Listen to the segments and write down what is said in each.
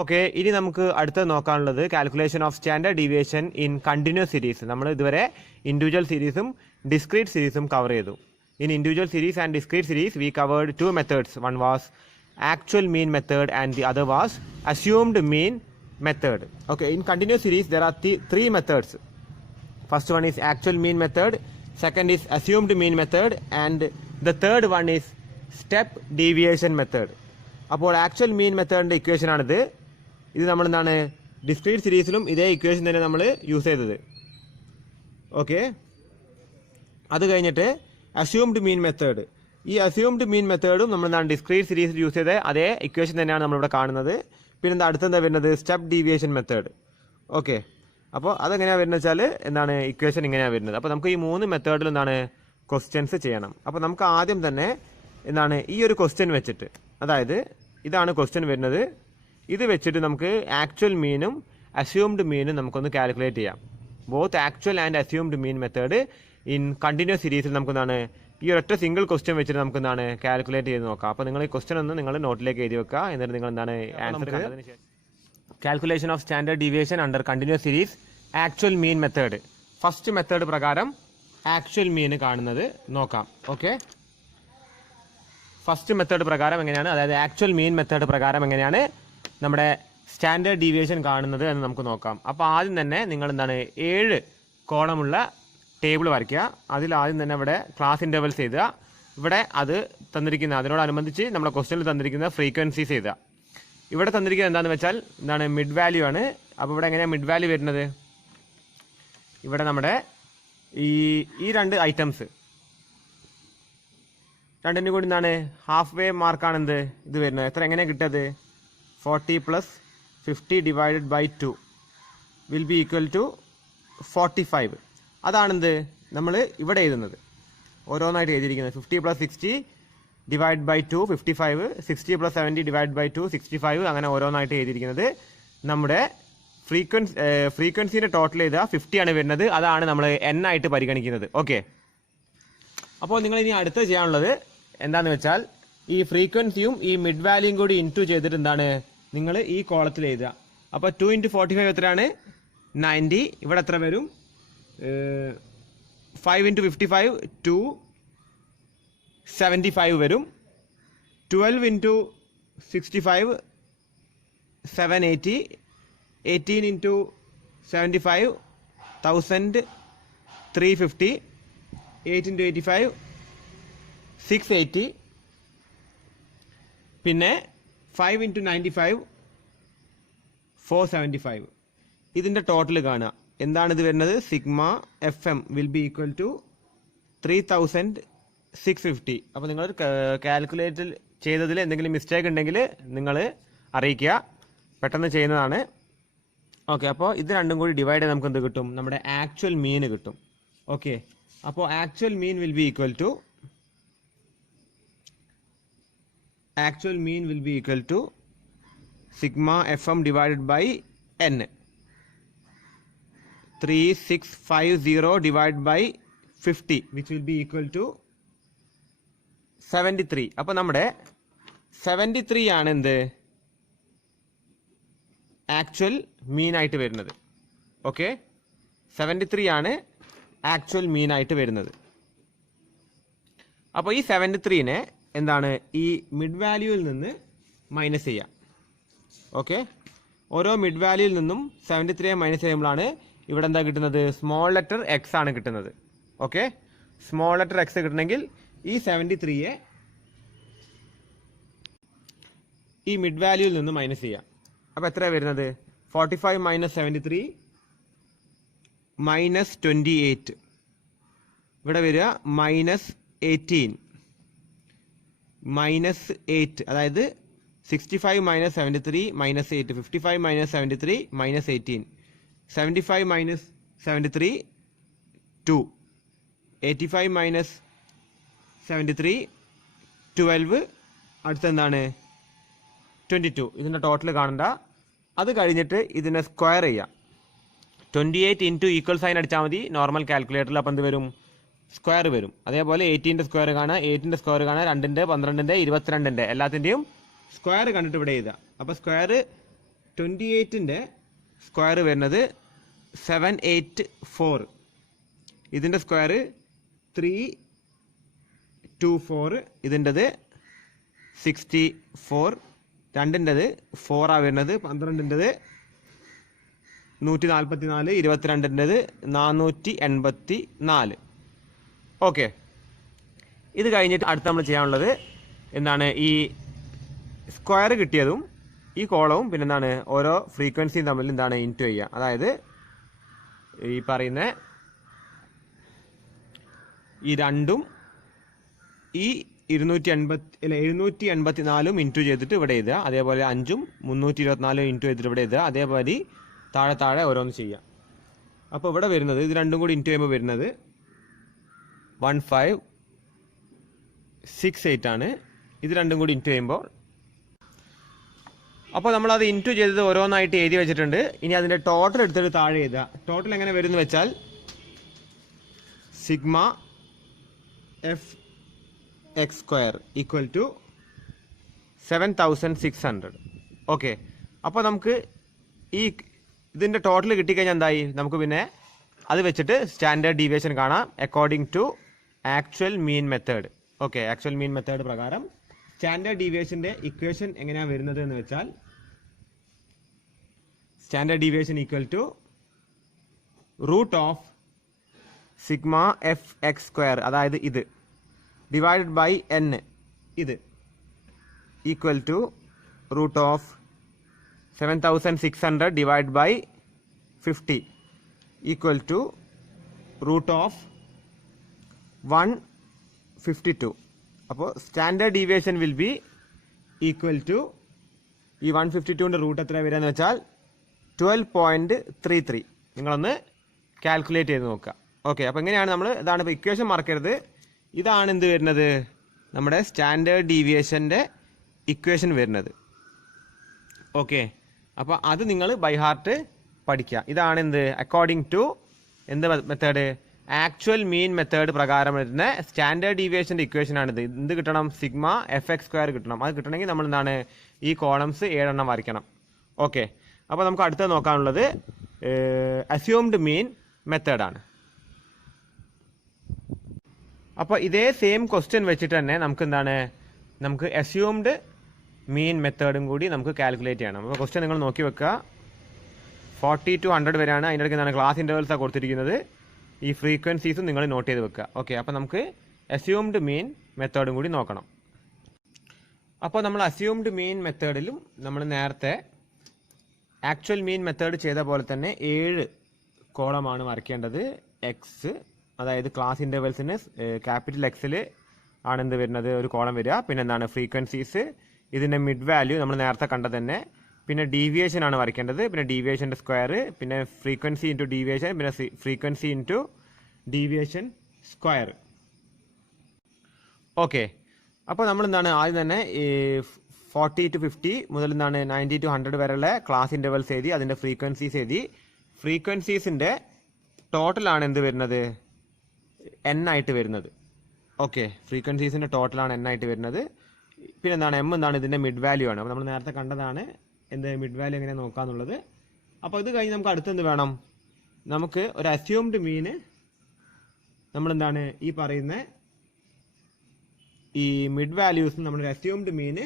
Okay, ഇനി നമുക്ക് അടുത്തത് നോക്കാനുള്ളത് calculation of standard deviation in continuous series. നമ്മൾ ഇതുവരെ ഇൻഡിവിജ്വൽ സീരീസും ഡിസ്ക്രീറ്റ് സീരീസും കവർ ചെയ്തു. In individual series and discrete series we covered two methods. One was actual mean method and the other was assumed mean method. Okay, in continuous series there are three methods. First one is actual mean method, second is assumed mean method, and the third one is step deviation method. അപ്പോൾ actual മീൻ മെത്തേഡിൻ്റെ equation ആണിത്. ഇത് നമ്മൾ എന്താണ് discrete സീരീസിലും ഇതേ equation തന്നെ നമ്മൾ use ചെയ്തത്. Okay, അത് കഴിഞ്ഞിട്ട് അസ്യൂംഡ് മീൻ മെത്തേഡ്. ഈ അസ്യൂംഡ് മീൻ മെത്തേഡും നമ്മൾ എന്താണ് ഡിസ്ക്രീറ്റ് സീരീസിൽ യൂസ് ചെയ്ത അതേ ഇക്വേഷൻ തന്നെയാണ് നമ്മളിവിടെ കാണുന്നത്. പിന്നെ അടുത്തെന്താ വരുന്നത്, സ്റ്റെപ്പ് ഡീവിയേഷൻ മെത്തേഡ്. ഓക്കെ, അപ്പോൾ അതെങ്ങനെയാണ് വരുന്നത് വെച്ചാൽ എന്താണ് ഇക്വേഷൻ ഇങ്ങനെയാണ് വരുന്നത്. അപ്പോൾ നമുക്ക് ഈ മൂന്ന് മെത്തേഡിൽ എന്താണ് ക്വസ്റ്റ്യൻസ് ചെയ്യണം. അപ്പോൾ നമുക്ക് ആദ്യം തന്നെ എന്താണ് ഈ ഒരു ക്വസ്റ്റ്യൻ വെച്ചിട്ട്, അതായത് ഇതാണ് ക്വസ്റ്റ്യൻ വരുന്നത്, ഇത് വെച്ചിട്ട് നമുക്ക് ആക്ച്വൽ മീനും അസ്യൂംഡ് മീനും നമുക്കൊന്ന് കാൽക്കുലേറ്റ് ചെയ്യാം. Both actual and assumed mean method in continuous സീരീസിൽ നമുക്കെന്താണ് ഈ ഒരൊറ്റ സിംഗിൾ ക്വസ്റ്റ്യൻ വെച്ചിട്ട് നമുക്ക് എന്താണ് കാൽക്കുലേറ്റ് ചെയ്ത് നോക്കാം. അപ്പോൾ നിങ്ങൾ ഈ ക്വസ്റ്റ്യൻ ഒന്ന് നിങ്ങൾ നോട്ടിലേക്ക് എഴുതി വെക്കുക. എന്നിട്ട് നിങ്ങൾ എന്താണ് answer calculation of standard deviation under continuous series actual mean method. First method പ്രകാരം ആക്ച്വൽ മീൻ കാണുന്നത് നോക്കാം. ഓക്കെ, ഫസ്റ്റ് മെത്തേഡ് പ്രകാരം എങ്ങനെയാണ്, അതായത് ആക്ച്വൽ മീൻ മെത്തേഡ് പ്രകാരം എങ്ങനെയാണ് നമ്മുടെ സ്റ്റാൻഡേർഡ് ഡീവിയേഷൻ കാണുന്നത് എന്ന് നമുക്ക് നോക്കാം. അപ്പോൾ ആദ്യം തന്നെ നിങ്ങൾ എന്താണ് 7 കോളമുള്ള ടേബിൾ വരയ്ക്കുക. അതിൽ ആദ്യം തന്നെ ഇവിടെ ക്ലാസ് ഇൻ്റർവൽസ് എഴുതുക. ഇവിടെ അത് തന്നിരിക്കുന്ന അതിനോടനുബന്ധിച്ച് നമ്മുടെ ക്വസ്റ്റ്യനിൽ തന്നിരിക്കുന്ന ഫ്രീക്വൻസീസ് എഴുതുക. ഇവിടെ തന്നിരിക്കുന്നത് എന്താണെന്ന് വെച്ചാൽ എന്താണ് മിഡ് വാല്യൂ ആണ്. അപ്പോൾ ഇവിടെ എങ്ങനെയാണ് മിഡ് വാല്യൂ വരുന്നത്, ഇവിടെ നമ്മുടെ ഈ രണ്ട് ഐറ്റംസ് രണ്ടിനും കൂടി എന്താണ് ഹാഫ് വേ മാർക്കാണ് എന്ത് ഇത് വരുന്നത്. എത്ര എങ്ങനെ കിട്ടത് 40 + 50 divided by 2 will be equal to 45. അതാണെന്ത് നമ്മൾ ഇവിടെ എഴുതുന്നത്, ഓരോന്നായിട്ട് എഴുതിയിരിക്കുന്നത്. 50 + 60 ഡിവൈഡ് ബൈ 2 55, 60 + 70 ഡിവൈഡ് ബൈ 2 65, അങ്ങനെ ഓരോന്നായിട്ട് എഴുതിയിരിക്കുന്നത്. നമ്മുടെ ഫ്രീക്വൻസിൻ്റെ ടോട്ടൽ ചെയ്താൽ 50 ആണ് വരുന്നത്. അതാണ് നമ്മൾ n ആയിട്ട് പരിഗണിക്കുന്നത്. ഓക്കെ, അപ്പോൾ നിങ്ങൾ ഇനി അടുത്ത് ചെയ്യാനുള്ളത് എന്താണെന്ന് വെച്ചാൽ ഈ ഫ്രീക്വൻസിയും ഈ മിഡ് വാല്യൂയും കൂടി ഇൻറ്റു ചെയ്തിട്ട് എന്താണ് നിങ്ങൾ ഈ കോളത്തിൽ എഴുതുക. അപ്പോൾ 2 × 45 എത്രയാണ് 90. ഇവിടെ എത്ര വരും 5 × 55 275 വരും. 12 × 65 780. 18 × 75 1350. 8 × 85 680. പിന്നെ 5 × 95 475. ഇതിൻ്റെ ടോട്ടൽ കാണുക. എന്താണ് ഇത് വരുന്നത്, sigma FM will be equal to 3650. അപ്പോൾ നിങ്ങൾ കാൽക്കുലേറ്റ് ചെയ്തതിൽ എന്തെങ്കിലും മിസ്റ്റേക്ക് ഉണ്ടെങ്കിൽ നിങ്ങൾ അറിയിക്കുക, പെട്ടെന്ന് ചെയ്യുന്നതാണ്. ഓക്കെ, അപ്പോൾ ഇത് രണ്ടും കൂടി ഡിവൈഡ് ചെയ്ത് നമുക്ക് എന്ത് കിട്ടും, നമ്മുടെ ആക്ച്വൽ മീൻ കിട്ടും. ഓക്കെ, അപ്പോൾ actual mean will be equal to sigma FM divided by n. 3650 divided by 50 which will be equal to 73. അപ്പോൾ നമ്മുടെ 73 ആണ് എന്ത് ആക്ച്വൽ മീൻ ആയിട്ട് വരുന്നത്. ഓക്കെ, 73 ആണ് ആക്ച്വൽ മീൻ ആയിട്ട് വരുന്നത്. അപ്പോൾ ഈ 73നെ എന്താണ് ഈ മിഡ് വാല്യൂവിൽ നിന്ന് മൈനസ് ചെയ്യാം. ഓക്കെ, ഓരോ മിഡ് വാല്യൂവിൽ നിന്നും 73 മൈനസ് ചെയ്യുമ്പോഴാണ് ഇവിടെ എന്താ കിട്ടുന്നത്, സ്മോൾ ലെറ്റർ എക്സ് ആണ് കിട്ടുന്നത്. ഓക്കെ, സ്മോൾ ലെറ്റർ എക്സ് കിട്ടണമെങ്കിൽ ഈ 73യെ ഈ മിഡ് വാല്യൂവിൽ നിന്ന് മൈനസ് ചെയ്യാം. അപ്പോൾ എത്ര വരുന്നത് 45 - 73 -28. ഇവിടെ വരിക -18 -8, അതായത് 65 - 73 -8, 55 - 73 -18, 75 - 73 2, 85 - 73 12, അടുത്തെന്താണ് 22. ഇതിൻ്റെ ടോട്ടൽ കാണണ്ട. അത് കഴിഞ്ഞിട്ട് ഇതിനെ സ്ക്വയർ ചെയ്യാം. 28 × ഈക്വൽ സൈൻ അടിച്ചാൽ മതി നോർമൽ കാൽക്കുലേറ്ററിൽ. അപ്പം എന്ത് വരും, സ്ക്വയർ വരും. അതേപോലെ 18ൻ്റെ സ്ക്വയർ കാണാം, 8ൻ്റെ സ്ക്വയർ കാണാം, 2ൻ്റെ 12ൻ്റെ 22ൻ്റെ എല്ലാത്തിൻ്റെയും സ്ക്വയർ കണ്ടിട്ട് ഇവിടെ എഴുതുക. അപ്പോൾ സ്ക്വയർ 28ൻ്റെ സ്ക്വയർ വരുന്നത് 784. ഇതിൻ്റെ സ്ക്വയർ 324. ഇതിൻ്റെത് 64. രണ്ടിൻ്റെത് 4 വരുന്നത്. 12ൻ്റെത് 144. 22ൻ്റെത് 484. ഓക്കെ, ഇത് കഴിഞ്ഞിട്ട് അടുത്ത് നമ്മൾ ചെയ്യാനുള്ളത് എന്താണ്, ഈ സ്ക്വയർ കിട്ടിയതും ഈ കോളവും പിന്നെ എന്താണ് ഓരോ ഫ്രീക്വൻസിയും തമ്മിൽ എന്താണ് ഇൻറ്റു ചെയ്യുക. അതായത് ഈ പറയുന്ന ഈ രണ്ടും ഈ 784 ഇൻറ്റു ചെയ്തിട്ട് ഇവിടെ എഴുതുക. അതേപോലെ 5ഉം 324 ഇൻറ്റു ചെയ്തിട്ട് ഇവിടെ എഴുതുക. അതേപോലെ താഴെ ഓരോന്ന് ചെയ്യുക. അപ്പോൾ ഇവിടെ വരുന്നത് ഇത് രണ്ടും കൂടി ഇൻറ്റു ചെയ്യുമ്പോൾ വരുന്നത് 1568 ആണ്. ഇത് രണ്ടും കൂടി ഇൻറ്റു ചെയ്യുമ്പോൾ അപ്പോൾ നമ്മളത് ഇൻറ്റു ചെയ്തത് ഓരോന്നായിട്ട് എഴുതി വെച്ചിട്ടുണ്ട്. ഇനി അതിൻ്റെ ടോട്ടൽ എടുത്തിട്ട് താഴെ എഴുതുക. ടോട്ടൽ എങ്ങനെ വരും എന്ന് വെച്ചാൽ sigma F X square equal to 7600. Okay, അപ്പോൾ നമുക്ക് ഈ ഇതിൻ്റെ ടോട്ടൽ കിട്ടിക്കഴിഞ്ഞാൽ എന്തായി, നമുക്ക് പിന്നെ അത് വെച്ചിട്ട് സ്റ്റാൻഡേർഡ് ഡീവിയേഷൻ കാണാം according to actual mean method. Okay, actual mean method പ്രകാരം സ്റ്റാൻഡേർഡ് ഡീവിയേഷൻ്റെ ഇക്വേഷൻ എങ്ങനെയാണ് വരുന്നത് എന്ന് വെച്ചാൽ standard deviation equal to root of sigma F X square, അതായത് ഇത് ഡിവൈഡഡ് ബൈ എൻ, ഇത് equal to root of 7600 divide by 50 equal to root of 152. അപ്പോൾ standard deviation will be equal to ഈ 152ൻ്റെ റൂട്ട് എത്ര വരിക എന്ന് വെച്ചാൽ 12.33. നിങ്ങളൊന്ന് കാൽക്കുലേറ്റ് ചെയ്ത് നോക്കുക. ഓക്കെ, അപ്പോൾ എങ്ങനെയാണ് നമ്മൾ ഇതാണ് ഇപ്പോൾ ഇക്വേഷൻ മറക്കരുത്. ഇതാണ് എന്ത് വരുന്നത്, നമ്മുടെ സ്റ്റാൻഡേർഡ് ഡീവിയേഷൻ്റെ ഇക്വേഷൻ വരുന്നത്. ഓക്കെ, അപ്പോൾ അത് നിങ്ങൾ ബൈ ഹാർട്ട് പഠിക്കുക. ഇതാണ് എന്ത് അക്കോർഡിംഗ് ടു എന്ത് മെത്തേഡ്, ആക്ച്വൽ മീൻ മെത്തേഡ് പ്രകാരം വരുന്ന സ്റ്റാൻഡേർഡ് ഡീവിയേഷൻ്റെ ഇക്വേഷൻ ആണിത്. എന്ത് കിട്ടണം, സിഗ്മ എഫ് എക്സ് സ്ക്വയർ കിട്ടണം. അത് കിട്ടണമെങ്കിൽ നമ്മൾ എന്താണ് ഈ കോളംസ് 7 എണ്ണം വരയ്ക്കണം. ഓക്കെ, അപ്പോൾ നമുക്ക് അടുത്തത് നോക്കാനുള്ളത് അസ്യൂംഡ് മീൻ മെത്തേഡാണ്. അപ്പോൾ ഇതേ സെയിം ക്വസ്റ്റ്യൻ വെച്ചിട്ട് തന്നെ നമുക്ക് അസ്യൂംഡ് മീൻ മെത്തേഡും കൂടി നമുക്ക് കാൽക്കുലേറ്റ് ചെയ്യണം. അപ്പോൾ ക്വസ്റ്റ്യൻ നിങ്ങൾ നോക്കി വെക്കുക. 40 to 100 വരെയാണ്. അതിൻ്റെ ഇടയ്ക്ക് എന്താണ് ക്ലാസ് ഇൻ്റർവൽസാണ് കൊടുത്തിരിക്കുന്നത്. ഈ ഫ്രീക്വൻസീസും നിങ്ങൾ നോട്ട് ചെയ്ത് വെക്കുക. ഓക്കെ, അപ്പോൾ നമുക്ക് അസ്യൂംഡ് മീൻ മെത്തേഡും കൂടി നോക്കണം. അപ്പോൾ നമ്മൾ അസ്യൂംഡ് മീൻ മെത്തേഡിലും നമ്മൾ നേരത്തെ ആക്ച്വൽ മീൻ മെത്തേഡ് ചെയ്ത പോലെ തന്നെ 7 കോളമാണ് വരയ്ക്കേണ്ടത്. എക്സ്, അതായത് ക്ലാസ് ഇൻ്റർവെൽസിന് ക്യാപിറ്റൽ എക്സിൽ ആണ് എന്ത് വരുന്നത്, ഒരു കോളം വരിക. പിന്നെ എന്താണ് ഫ്രീക്വൻസീസ്, ഇതിൻ്റെ മിഡ് വാല്യൂ നമ്മൾ നേരത്തെ കണ്ടത് തന്നെ. പിന്നെ ഡീവിയേഷൻ ആണ് വരയ്ക്കേണ്ടത്. പിന്നെ ഡീവിയേഷൻ്റെ സ്ക്വയർ, പിന്നെ ഫ്രീക്വൻസി ഇൻറ്റു ഡീവിയേഷൻ, പിന്നെ frequency into deviation square. Okay, അപ്പോൾ നമ്മൾ എന്താണ് ആദ്യം തന്നെ 40 to 50 മുതൽ 90 to 100 വരെയുള്ള ക്ലാസ് ഇൻ്റർവെൽസ് എഴുതി, അതിൻ്റെ ഫ്രീക്വൻസീസ് എഴുതി. ഫ്രീക്വൻസീസിൻ്റെ ടോട്ടലാണ് എന്ത് വരുന്നത്, എൻ ആയിട്ട് വരുന്നത്. ഓക്കെ, ഫ്രീക്വൻസീസിൻ്റെ ടോട്ടലാണ് എൻ ആയിട്ട് വരുന്നത്. പിന്നെ എന്താണ് എം എന്താണ് ഇതിൻ്റെ മിഡ് വാല്യൂ ആണ്. അപ്പോൾ നമ്മൾ നേരത്തെ കണ്ടതാണ് എന്ത് മിഡ് വാല്യൂ എങ്ങനെ നോക്കാന്നുള്ളത്. അപ്പോൾ ഇത് കഴിഞ്ഞ് നമുക്ക് അടുത്തെന്ത് വേണം, നമുക്ക് ഒരു അസ്യൂംഡ് മീന് നമ്മളെന്താണ് ഈ പറയുന്ന ഈ മിഡ് വാല്യൂസ് നമ്മളൊരു അസ്യൂംഡ് മീന്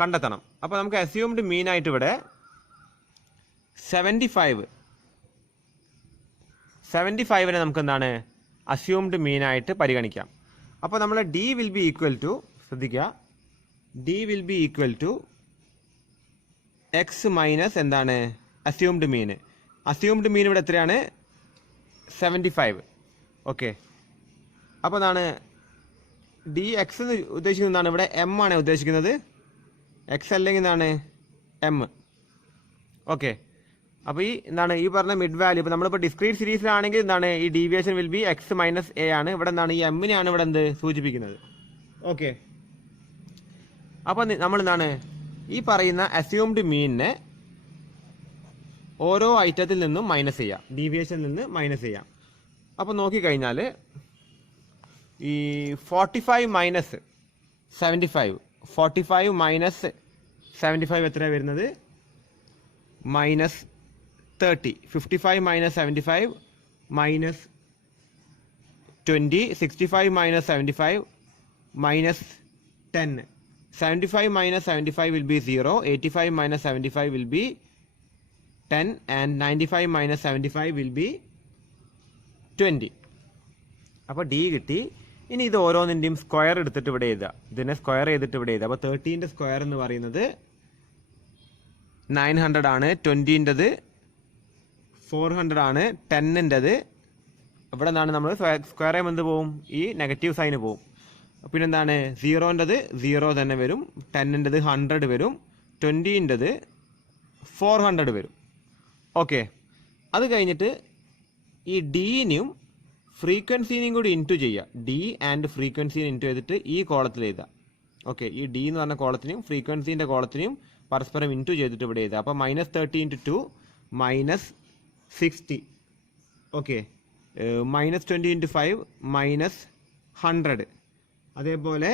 കണ്ടെത്തണം. അപ്പോൾ നമുക്ക് അസ്യൂംഡ് മീനായിട്ട് ഇവിടെ 75നെ നമുക്ക് എന്താണ് അസ്യൂംഡ് മീനായിട്ട് പരിഗണിക്കാം. അപ്പോൾ നമ്മൾ d will be equal to, ശ്രദ്ധിക്കുക, d will be equal to x minus എന്താണ് അസ്യൂംഡ് മീന്. അസ്യൂംഡ് മീൻ ഇവിടെ എത്രയാണ്, 75. ഓക്കെ, അപ്പോൾ എന്താണ് ഡി എക്സ് ഉദ്ദേശിക്കുന്നത് എന്താണ്, ഇവിടെ എം ആണ് ഉദ്ദേശിക്കുന്നത്. എക്സ് അല്ലെങ്കിൽ എന്താണ് എം. ഓക്കെ, അപ്പോൾ ഈ എന്താണ് ഈ പറഞ്ഞ മിഡ് വാല്യൂ. ഇപ്പോൾ നമ്മളിപ്പോൾ ഡിസ്ക്രീറ്റ് സീരീസിലാണെങ്കിൽ എന്താണ് ഈ deviation will B X minus A ആണ്. ഇവിടെ എന്താണ് ഈ എമ്മിനെയാണ് ഇവിടെ എന്ത് സൂചിപ്പിക്കുന്നത്. ഓക്കെ, അപ്പോൾ നമ്മൾ എന്താണ് ഈ പറയുന്ന അസ്യൂംഡ് മീനിനെ ഓരോ ഐറ്റത്തിൽ നിന്നും മൈനസ് ചെയ്യാം, ഡീവിയേഷനിൽ നിന്ന് മൈനസ് ചെയ്യാം. അപ്പോൾ നോക്കിക്കഴിഞ്ഞാൽ ഈ 45 മൈനസ് 75, 45 മൈനസ് 75 എത്രയാണ് വരുന്നത്, minus 30. 55 minus 75 minus 20. 65 minus 75 minus 10. 75 minus 75 will be 0. 85 minus 75 will be 10. And 95 minus 75 will be 20. അപ്പോൾ ഡി കിട്ടി. ഇനി ഇത് ഓരോന്നിൻ്റെയും സ്ക്വയർ എടുത്തിട്ട് ഇവിടെ എഴുതുക. ഇതിനെ സ്ക്വയർ ചെയ്തിട്ട് ഇവിടെ എഴുതുക. അപ്പോൾ 30ൻ്റെ സ്ക്വയർ എന്ന് പറയുന്നത് 900 ആണ്. 20ൻ്റെത് 400 ആണ്. 10ൻ്റെത് ഇവിടെ നിന്നാണ് നമ്മൾ സ്ക്വയർ ചെയ്യുമ്പോൾ എന്ത് പോവും? ഈ നെഗറ്റീവ് സൈന് പോവും. പിന്നെന്താണ്? 0ൻ്റെത് 0 തന്നെ വരും. 10ൻ്റെത് 100 വരും. 20ൻ്റെത് 400 വരും. ഓക്കെ, അത് കഴിഞ്ഞിട്ട് ഈ ഡീനെയും ഫ്രീക്വൻസിനെയും കൂടി ഇൻറ്റു ചെയ്യുക. ഡി ആൻഡ് ഫ്രീക്വൻസിനെ ഇൻറ്റു ചെയ്തിട്ട് ഈ കോളത്തിൽ എഴുതുക. ഓക്കെ, ഈ ഡി എന്ന് പറഞ്ഞ കോളത്തിനെയും ഫ്രീക്വൻസിൻ്റെ കോളത്തിനെയും പരസ്പരം ഇൻറ്റു ചെയ്തിട്ട് ഇവിടെ എഴുതുക. അപ്പോൾ -30 × 2 -60. ഓക്കെ, -20 × 5 -100. അതേപോലെ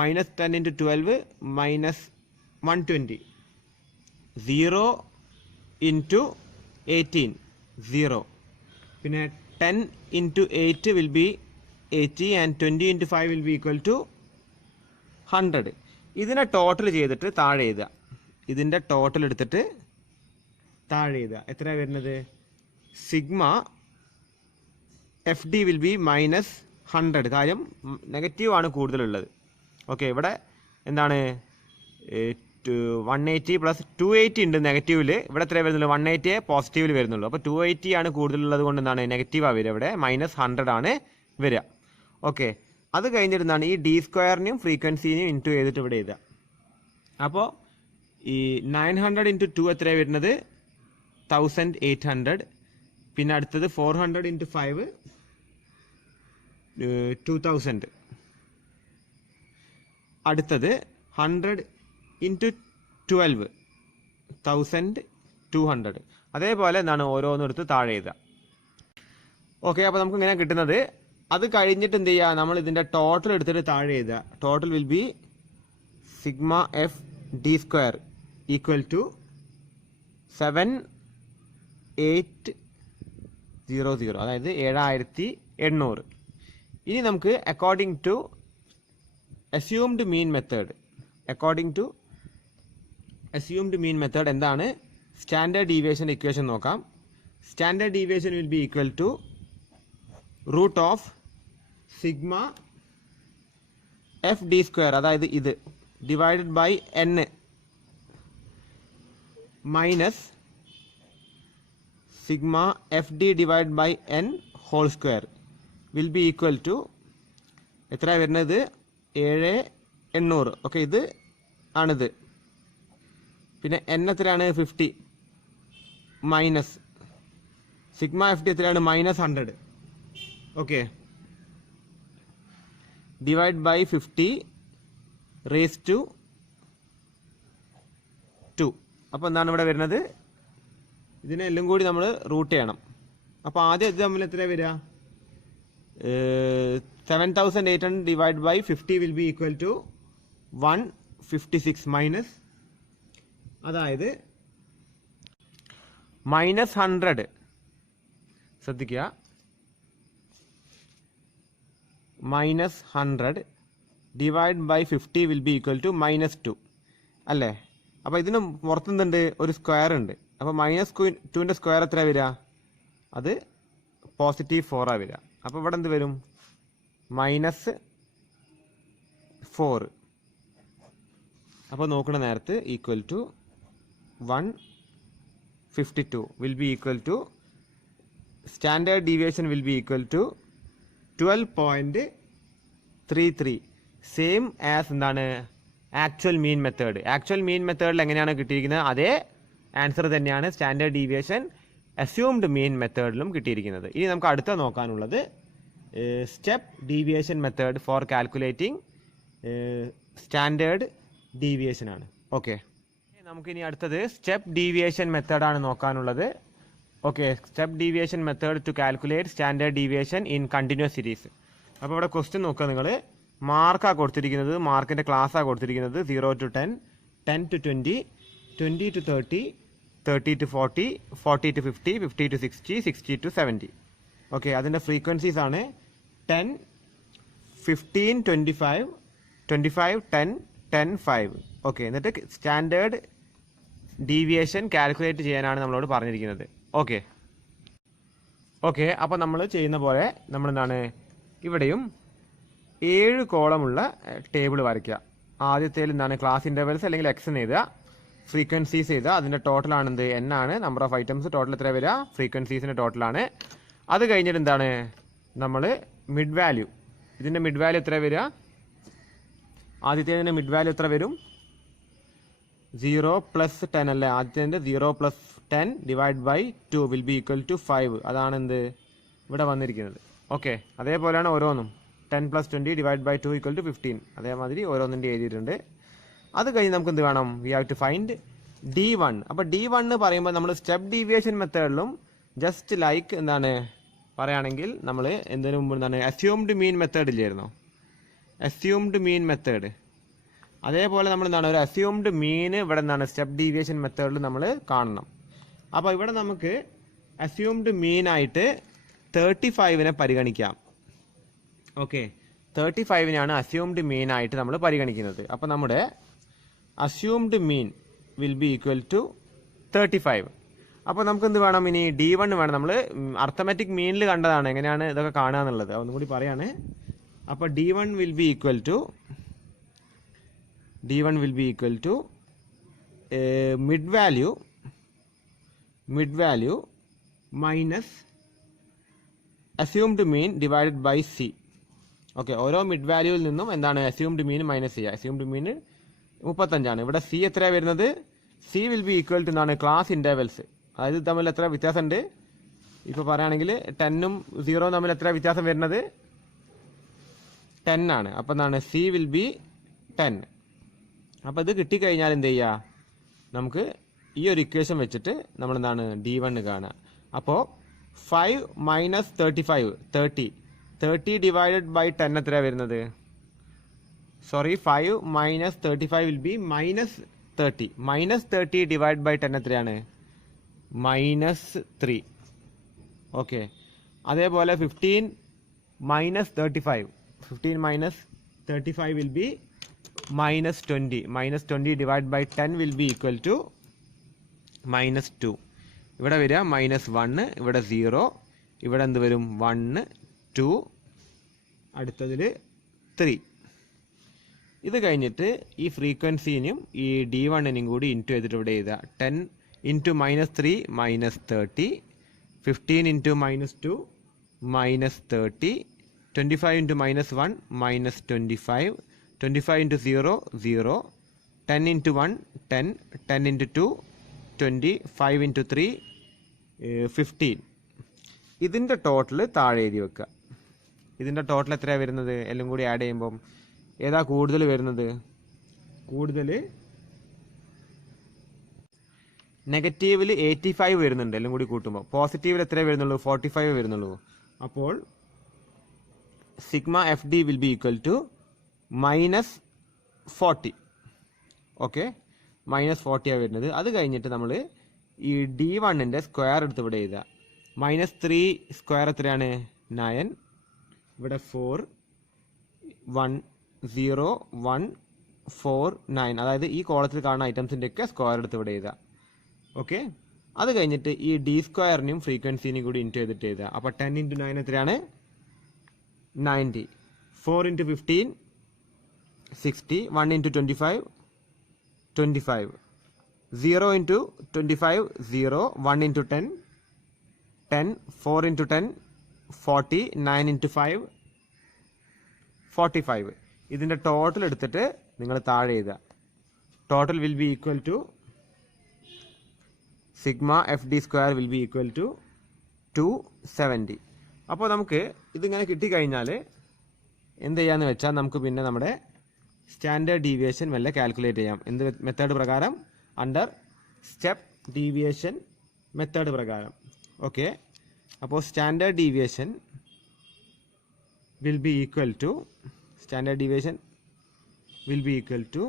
-10 × 12 -120. 0 × 18 0. പിന്നെ 10 × 8 will be 80 and 20 × 5 will be equal to 100. ഇതിനെ ടോട്ടൽ ചെയ്തിട്ട് താഴെ എഴുതുക. ഇതിൻ്റെ ടോട്ടൽ എടുത്തിട്ട് താഴെ എഴുതുക. എത്ര വരുന്നത്? Sigma F D will B -100. കാര്യം നെഗറ്റീവ് ആണ് കൂടുതലുള്ളത്. ഓക്കെ, ഇവിടെ എന്താണ് 180 + 280 ഉണ്ട് നെഗറ്റീവിൽ. ഇവിടെ എത്ര വരുന്നുള്ളൂ? 180 പോസിറ്റീവിൽ വരുന്നുള്ളൂ. അപ്പോൾ 280 ആണ് കൂടുതലുള്ളത് കൊണ്ട് എന്താണ് നെഗറ്റീവാണ് വരിക. ഇവിടെ -100 ആണ് വരിക. ഓക്കെ, അത് കഴിഞ്ഞിരുന്നാണ് ഈ ഡി സ്ക്വയറിനെയും ഫ്രീക്വൻസിനെയും ഇൻറ്റു ചെയ്തിട്ട് ഇവിടെ എഴുതുക. അപ്പോൾ ഈ 900 × 2 എത്ര വരുന്നത്? 1800. പിന്നെ അടുത്തത് 400 × 5 2000. അടുത്തത് 100 × 12 1200. അതേപോലെ എന്താണ് ഓരോന്നെടുത്ത് താഴെ എഴുതുക. ഓക്കെ, അപ്പോൾ നമുക്ക് ഇങ്ങനെ കിട്ടുന്നത്. അത് കഴിഞ്ഞിട്ട് എന്ത് ചെയ്യുക? നമ്മൾ ഇതിൻ്റെ ടോട്ടൽ എടുത്തിട്ട് താഴെ എഴുതുക. Total will be sigma F D square equal to 7800, അതായത് 7800. ഇനി നമുക്ക് according to assumed mean method, എന്താണ് സ്റ്റാൻഡേർഡ് ഡീവിയേഷൻ ഇക്വേഷൻ നോക്കാം. Standard deviation will be equal to √of sigma F D square, അതായത് ഇത് divided by n minus sigma F D divide by n whole square will be equal to എത്ര വരുന്നത്? 7800. Okay, ഇത് ആണിത്. പിന്നെ n എത്രയാണ്? 50 minus sigma F D എത്രയാണ്? -100. Okay, divide by 50 raise to 2. അപ്പോൾ എന്താണ് ഇവിടെ വരുന്നത്? ഇതിനെല്ലാം കൂടി നമ്മൾ റൂട്ട് ചെയ്യണം. അപ്പോൾ ആദ്യം ഇത് തമ്മിൽ എത്ര വരിക? 7800 divide by 50 will be equal to 156 minus, അതായത് -100. ശ്രദ്ധിക്കുക, -100 divide by 50 will be equal to -2 അല്ലേ? അപ്പോൾ ഇതിന് പുറത്തുനിന്നുണ്ട് ഒരു സ്ക്വയർ ഉണ്ട്. അപ്പോൾ -2ൻ്റെ സ്ക്വയർ എത്ര വരിക? അത് +4 വരിക. അപ്പോൾ ഇവിടെ എന്ത് വരും? -4. അപ്പോൾ നോക്കുന്ന നേരത്ത് equal to 152 will be equal to standard deviation will be equal to 12.33, same as എന്താണ് actual mean method. Actual mean മെത്തേഡിൽ എങ്ങനെയാണ് കിട്ടിയിരിക്കുന്നത് അതേ ആൻസർ തന്നെയാണ് സ്റ്റാൻഡേർഡ് ഡീവിയേഷൻ അസ്യൂംഡ് മീൻ മെത്തേഡിലും കിട്ടിയിരിക്കുന്നത്. ഇനി നമുക്ക് അടുത്ത നോക്കാനുള്ളത് step deviation method for calculating standard deviation ആണ്. ഓക്കെ, നമുക്കിനി അടുത്തത് സ്റ്റെപ്പ് ഡീവിയേഷൻ മെത്തേഡാണ് നോക്കാനുള്ളത്. Okay, step deviation method to calculate standard deviation in continuous series. അപ്പോൾ ഇവിടെ ക്വസ്റ്റ്യൻ നോക്കുക നിങ്ങൾ. മാർക്കാണ് കൊടുത്തിരിക്കുന്നത്, മാർക്കിൻ്റെ ക്ലാസ്സാണ് കൊടുത്തിരിക്കുന്നത്. 0 to 10, 10 to 20, 20 to 30, 30 to 40, 40 to 50, 50 to 60, 60 to 70. Okay, അതിൻ്റെ ഫ്രീക്വൻസീസ് ആണ് 10, 15, 25, 25, 10, 10, 5. ഓക്കെ, എന്നിട്ട് സ്റ്റാൻഡേർഡ് ഡീവിയേഷൻ കാൽക്കുലേറ്റ് ചെയ്യാനാണ് നമ്മളോട് പറഞ്ഞിരിക്കുന്നത്. ഓക്കെ ഓക്കെ അപ്പോൾ നമ്മൾ ചെയ്യുന്ന പോലെ നമ്മളെന്താണ് ഇവിടെയും 7 കോളമുള്ള ടേബിൾ വരയ്ക്കുക. ആദ്യത്തേൽ എന്താണ് ക്ലാസ് ഇൻ്റർവെൽസ് അല്ലെങ്കിൽ എക്സ് എന്ന് എഴുതുക, ഫ്രീക്വൻസീസ് എഴുതുക. അതിൻ്റെ ടോട്ടലാണ് എന്ത് എൻ ആണ്, നമ്പർ ഓഫ് ഐറ്റംസ് ടോട്ടൽ എത്ര വരിക, ഫ്രീക്വൻസീസിൻ്റെ ടോട്ടലാണ്. അത് കഴിഞ്ഞിട്ട് എന്താണ് നമ്മൾ മിഡ് വാല്യൂ, ഇതിൻ്റെ മിഡ് വാല്യൂ എത്ര വരിക, ആദ്യത്തേതിൻ്റെ മിഡ് വാല്യൂ എത്ര വരും, 0 + 10 അല്ലേ, ആദ്യത്തേതിൻ്റെ 0 + 10 divide by 2 will be equal to 5. അതാണ് എന്ത് ഇവിടെ വന്നിരിക്കുന്നത്. ഓക്കെ, അതേപോലെയാണ് ഓരോന്നും 10 + 20 ഡിവൈഡ് ബൈ 2 ഈക്വൽ ടു 15. അതേമാതിരി ഓരോന്നിൻ്റെ എഴുതിയിട്ടുണ്ട്. അത് കഴിഞ്ഞ് നമുക്ക് എന്ത് വേണം, we have to find D1. അപ്പോൾ D1 എന്ന് പറയുമ്പോൾ നമ്മൾ സ്റ്റെപ്പ് ഡീവിയേഷൻ മെത്തേഡിലും ജസ്റ്റ് ലൈക്ക് എന്താണ് പറയുകയാണെങ്കിൽ നമ്മൾ എന്തിനു മുമ്പ് എന്താണ് അസ്യൂംഡ് മീൻ മെത്തേഡ് ഇല്ലായിരുന്നോ, അസ്യൂംഡ് മീൻ മെത്തേഡ്, അതേപോലെ നമ്മൾ എന്താണ് ഒരു അസ്യൂംഡ് മീൻ ഇവിടെ എന്താണ് സ്റ്റെപ്പ് ഡീവിയേഷൻ മെത്തേഡിൽ നമ്മൾ കാണണം. അപ്പോൾ ഇവിടെ നമുക്ക് അസ്യൂംഡ് മീനായിട്ട് 35നെ പരിഗണിക്കാം. ഓക്കെ, 35നെയാണ് അസ്യൂംഡ് മീനായിട്ട് നമ്മൾ പരിഗണിക്കുന്നത്. അപ്പോൾ നമ്മുടെ assumed mean will be equal to 35. അപ്പോൾ നമുക്ക് എന്ത് വേണം, ഇനി D1 വേണം. നമ്മൾ അർത്ഥമാറ്റിക് മീനിൽ കണ്ടതാണ് എങ്ങനെയാണ് ഇതൊക്കെ കാണുക എന്നുള്ളത്, ഒന്നും കൂടി പറയാണ്. അപ്പോൾ D1 will be equal to mid value minus assumed mean divided by C. Okay, ഓരോ മിഡ് വാല്യൂവിൽ നിന്നും എന്താണ് അസ്യൂംഡ് മീൻ മൈനസ് ചെയ്യുക. അസ്യൂംഡ് മീൻ 35 ഇവിടെ സി എത്രയാണ് വരുന്നത്, C will be equal to എന്താണ് ക്ലാസ് ഇൻ്റർവെൽസ്, അതായത് തമ്മിൽ എത്ര വ്യത്യാസമുണ്ട്, ഇപ്പോൾ പറയുകയാണെങ്കിൽ 10ഉം 0 തമ്മിൽ എത്ര വ്യത്യാസം വരുന്നത്, 10 ആണ്. അപ്പോൾ എന്താണ് സി വിൽ ബി 10. അപ്പോൾ ഇത് കിട്ടിക്കഴിഞ്ഞാൽ എന്ത് ചെയ്യുക, നമുക്ക് ഈ ഒരു ഇക്വേഷൻ വെച്ചിട്ട് നമ്മൾ എന്താണ് D1 കാണുക. അപ്പോൾ 5 മൈനസ് 35 30 ഡിവൈഡഡ് ബൈ 10 എത്രയാണ് വരുന്നത്, sorry 5 minus 35 will be minus 30. Minus 30 divide by 10 എത്രയാണ്, -3. ഓക്കെ, അതേപോലെ 15 minus 35 will be -20. -20 divide by 10 will be equal to -2. ഇവിടെ വരിക -1, ഇവിടെ 0, ഇവിടെ എന്ത് വരും 1, 2, അടുത്തതിൽ 3. ഇത് കഴിഞ്ഞിട്ട് ഈ ഫ്രീക്വൻസിനും ഈ D1നും കൂടി ഇൻറ്റു ചെയ്തിട്ട് ഇവിടെ എഴുതുക. 10 into -3 -30, 15 into -2 -30, 25 into -1 -25, 25 into 0 0, 10 into 1 10, 10 into 2 20, 5 into 3 15. ഇതിൻ്റെ ടോട്ടൽ താഴെ എഴുതി വെക്കുക. ഇതിൻ്റെ ടോട്ടൽ എത്രയാണ് വരുന്നത്, എല്ലാം കൂടി ആഡ് ചെയ്യുമ്പം ഏതാ കൂടുതൽ വരുന്നത്, കൂടുതൽ നെഗറ്റീവിൽ 85 വരുന്നുണ്ട് എല്ലാം കൂടി കൂട്ടുമ്പോൾ. പോസിറ്റീവിൽ എത്ര വരുന്നുള്ളൂ, 45 വരുന്നുള്ളൂ. അപ്പോൾ sigma F D will be equal to -40. Okay, -40 ആണ് വരുന്നത്. അത് കഴിഞ്ഞിട്ട് നമ്മൾ ഈ D1ൻ്റെ സ്ക്വയർ എടുത്ത് ഇവിടെ എഴുതുക. -3 സ്ക്വയർ എത്രയാണ്, 9, ഇവിടെ 4, 1 0 1 4 9, അതായത് ഈ കോളത്തിൽ കാണുന്ന ഐറ്റംസിൻ്റെ ഒക്കെ സ്ക്വയർ എടുത്ത് ഇവിടെ എഴുതുക. ഓക്കെ, അത് കഴിഞ്ഞിട്ട് ഈ D2 ഫ്രീക്വൻസിനും കൂടി ഇൻറ്റു ചെയ്തിട്ട് എഴുതുക. അപ്പോൾ 10 into 9 എത്രയാണ്, 90, 4 into 15 60, 1 into 25 25, 0 into 25 0, 1 into 10 10, 4 into 10 40, 9 into 5 45. ഇതിൻ്റെ ടോട്ടൽ എടുത്തിട്ട് നിങ്ങൾ താഴെ എഴുതുക. Total will be equal to sigma F D square will be equal to 270. അപ്പോൾ നമുക്ക് ഇതിങ്ങനെ കിട്ടിക്കഴിഞ്ഞാൽ എന്ത് ചെയ്യാന്ന് വെച്ചാൽ നമുക്ക് പിന്നെ നമ്മുടെ സ്റ്റാൻഡേർഡ് ഡീവിയേഷൻ വല്ല കാൽക്കുലേറ്റ് ചെയ്യാം. എന്ത് മെത്തേഡ് പ്രകാരം, അണ്ടർ സ്റ്റെപ്പ് ഡീവിയേഷൻ മെത്തേഡ് പ്രകാരം. ഓക്കെ, അപ്പോൾ standard deviation will be equal to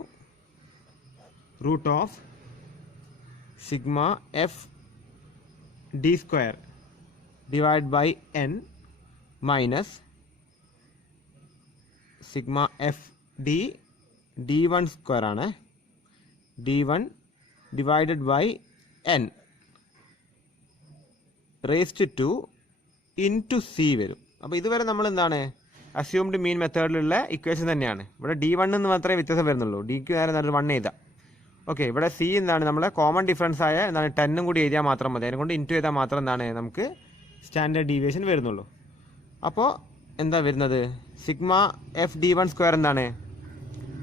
root of sigma F D square divide by n minus sigma F d d one square ആണ്, d one divided by n raised to into c വരും. അപ്പോൾ ഇതുവരെ നമ്മൾ എന്താണ് assumed മീൻ മെത്തേഡിലുള്ള equation തന്നെയാണ്. ഇവിടെ D one എന്ന് മാത്രമേ വ്യത്യാസം വരുന്നുള്ളൂ, ഡിക്ക് നേരെ നല്ല 1 എഴുതാം. ഓക്കെ, ഇവിടെ സി എന്താണ് നമ്മളെ കോമൺ ഡിഫറൻസ് ആയ എന്താണ് 10 കൂടി എഴുതിയാൽ മാത്രം മതി. അതിനെക്കൊണ്ട് ഇൻറ്റു ചെയ്താൽ മാത്രം എന്താണ് നമുക്ക് സ്റ്റാൻഡേർഡ് ഡീവിയേഷൻ വരുന്നുള്ളൂ. അപ്പോൾ എന്താ വരുന്നത്, sigma F d one square എന്താണ്,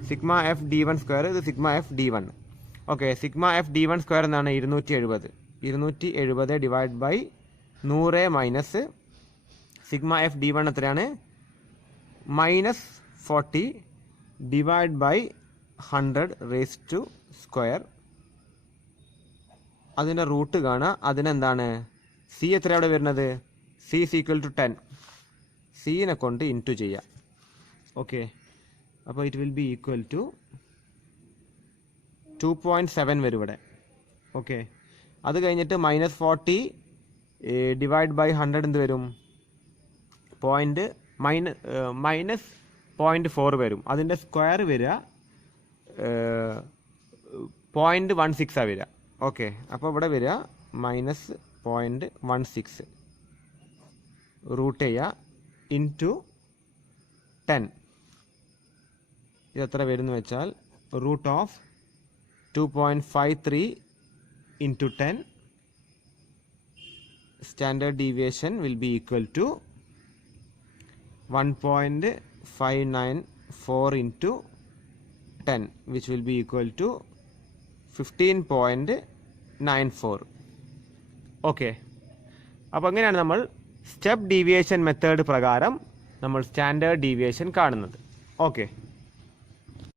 sigma F d one square, ഇത് sigma F d one. Okay, sigma F d one square എന്താണ് 270 divide by 100 minus sigma F d one എത്രയാണ് -40 divide by 100 raise to square. അതിൻ്റെ root കാണുക, അതിനെന്താണ് c എത്ര അവിടെ വരുന്നത്, സി ഈസ് ഈക്വൽ ടു 10, സീനെ കൊണ്ട് ഇൻറ്റു ചെയ്യാം. ഓക്കെ, അപ്പോൾ it will be equal to 2.7 വരും ഇവിടെ. ഓക്കെ, അത് കഴിഞ്ഞിട്ട് -40 ഡിവൈഡ് ബൈ 100 എന്ത് വരും, -0.4 വരും. അതിൻ്റെ സ്ക്വയർ വരിക 0.16 വരിക. ഓക്കെ, അപ്പോൾ ഇവിടെ വരിക -0.16 റൂട്ട് ചെയ്യുക ഇൻറ്റു 10. ഇതെത്ര വരും എന്ന് വെച്ചാൽ root of 2.53 into 10. Standard deviation will be equal to 1.594 into 10, which will be equal to 15.94. Okay, അപ്പോൾ അങ്ങനെയാണ് നമ്മൾ സ്റ്റെപ്പ് ഡീവിയേഷൻ മെത്തേഡ് പ്രകാരം നമ്മൾ സ്റ്റാൻഡേർഡ് ഡീവിയേഷൻ കാണുന്നത്. ഓക്കെ.